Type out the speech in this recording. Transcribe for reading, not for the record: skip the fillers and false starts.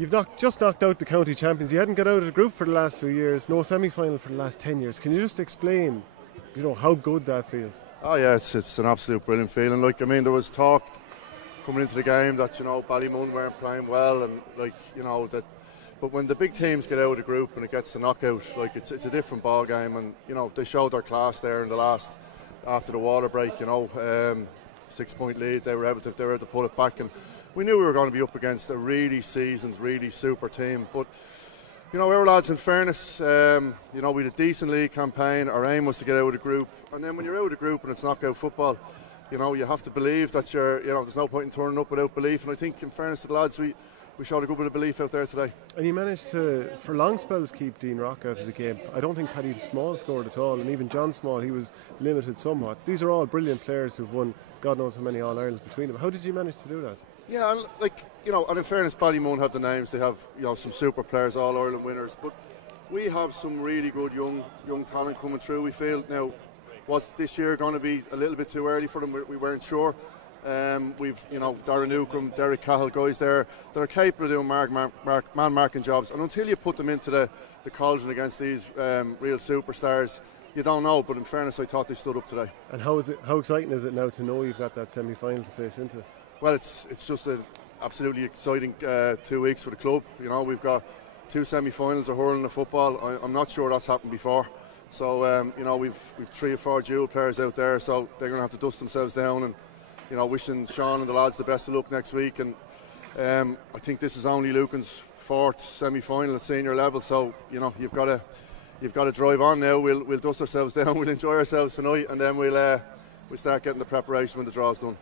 You've just knocked out the county champions. You hadn't got out of the group for the last few years, no semi-final for the last 10 years. Can you just explain, how good that feels? Oh yeah, it's an absolute brilliant feeling. There was talk coming into the game that Ballymun weren't playing well, and that. But when the big teams get out of the group and it gets to knockout, it's a different ball game, and they showed their class there in the last after the water break. 6-point lead, they were able to pull it back, and we knew we were going to be up against a really seasoned, really super team. But our lads, in fairness, we had a decent league campaign. Our aim was to get out of the group, and then when you're out of the group and it's knockout football, you have to believe that there's no point in turning up without belief. And I think, in fairness to the lads, we showed a good bit of belief out there today. And you managed to, for long spells, keep Dean Rock out of the game. I don't think Paddy Small scored at all, and even John Small, he was limited somewhat. These are all brilliant players who've won God knows how many All-Irelands between them. How did you manage to do that? Yeah, and in fairness, Ballymun have the names. They have, some super players, All-Ireland winners. But we have some really good young talent coming through, we feel. Now, was this year going to be a little bit too early for them? We weren't sure. We've, Darren Newcombe, Derek Cahill, guys there that are capable of doing man-marking jobs. And until you put them into the cauldron against these real superstars, you don't know. But in fairness, I thought they stood up today. And how exciting is it now to know you've got that semi-final to face into? Well, it's just an absolutely exciting 2 weeks for the club. We've got 2 semi-finals of hurling and football. I'm not sure that's happened before. So, we've 3 or 4 dual players out there, so they're going to have to dust themselves down, and wishing Sean and the lads the best of luck next week. And I think this is only Lucan's 4th semi-final at senior level, so you've got to drive on now. We'll dust ourselves down, we'll enjoy ourselves tonight, and then we'll start getting the preparation when the draw's done.